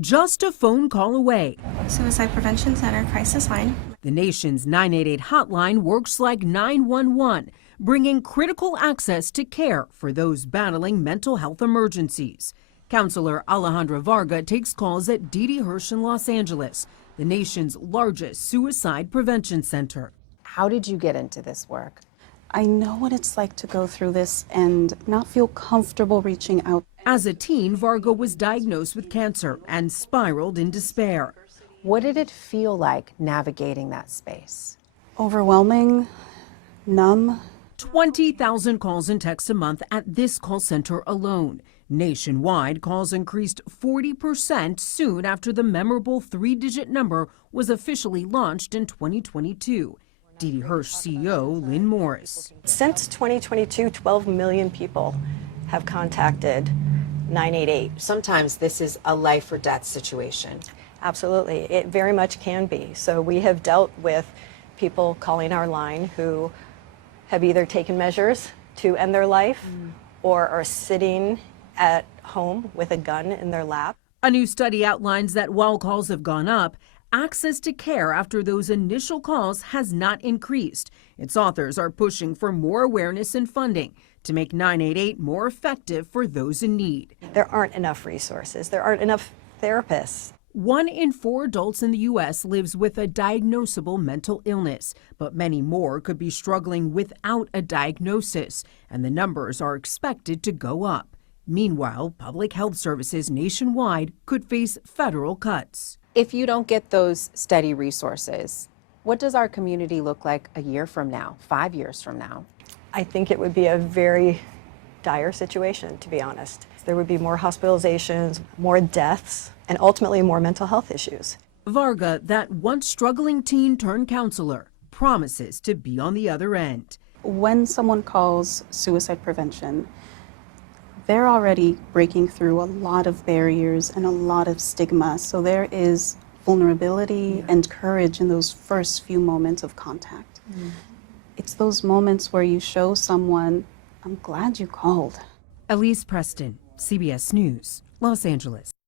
just a phone call away. Suicide Prevention Center Crisis Line. The nation's 988 hotline works like 911, bringing critical access to care for those battling mental health emergencies. Counselor Alejandra Varga takes calls at Didi Hirsch in Los Angeles, the nation's largest suicide prevention center. How did you get into this work? I know what it's like to go through this and not feel comfortable reaching out. As a teen, Varga was diagnosed with cancer and spiraled in despair. What did it feel like navigating that space? Overwhelming, numb. 20,000 calls and texts a month at this call center alone. Nationwide, calls increased 40% soon after the memorable 3-digit number was officially launched in 2022. Didi Hirsch CEO Lynn Morris. Since 2022, 12 million people have contacted 988. Sometimes this is a life or death situation. Absolutely, it very much can be. So we have dealt with people calling our line who have either taken measures to end their life or are sitting at home with a gun in their lap. A new study outlines that while calls have gone up, access to care after those initial calls has not increased. Its authors are pushing for more awareness and funding to make 988 more effective for those in need. There aren't enough resources. There aren't enough therapists. 1 in 4 adults in the U.S. lives with a diagnosable mental illness, but many more could be struggling without a diagnosis, and the numbers are expected to go up. Meanwhile, public health services nationwide could face federal cuts. If you don't get those steady resources, what does our community look like a year from now, 5 years from now? I think it would be a very dire situation, to be honest. There would be more hospitalizations, more deaths, and ultimately more mental health issues. Varga, that once struggling teen turned counselor, promises to be on the other end. When someone calls suicide prevention, they're already breaking through a lot of barriers and a lot of stigma. So there is vulnerability and courage in those first few moments of contact. It's those moments where you show someone, I'm glad you called. Elise Preston, CBS News, Los Angeles.